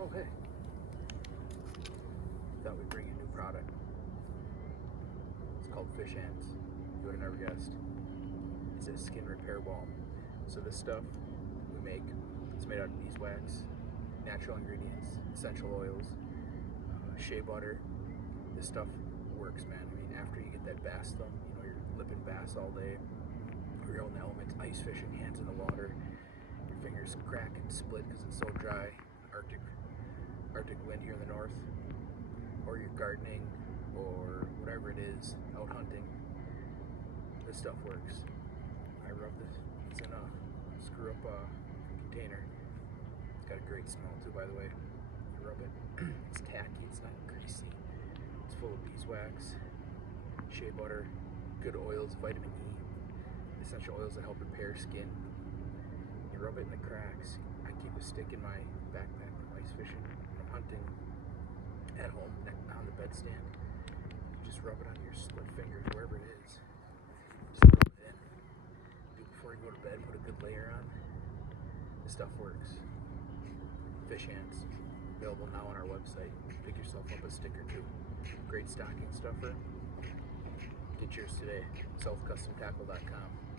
Oh, hey. Thought we'd bring you a new product. It's called Fish Hands. You would have never guessed. It's a skin repair balm. So this stuff we make, it's made out of beeswax, natural ingredients, essential oils, shea butter. This stuff works, man. I mean, after you get that bass thumb, you know, you're lipping bass all day, or you're out in the elements, ice fishing, hands in the water, your fingers crack and split because it's so dry, Arctic wind here in the north, or you're gardening, or whatever it is, out hunting. This stuff works. I rub this. It's in a screw up container. It's got a great smell too, by the way. You rub it. It's tacky. It's not greasy. It's full of beeswax, shea butter, good oils, vitamin E, essential oils that help repair skin. You rub it in the cracks. I keep a stick in my backpack from ice fishing. I'm hunting at home on the bedstand. You just rub it on your split fingers, wherever it is. Just rub it in. Do it before you go to bed. Put a good layer on. This stuff works. Fish Hands. Available now on our website. Pick yourself up a stick or two. Great stocking stuffer. Get yours today. SouthCustomTackle.com.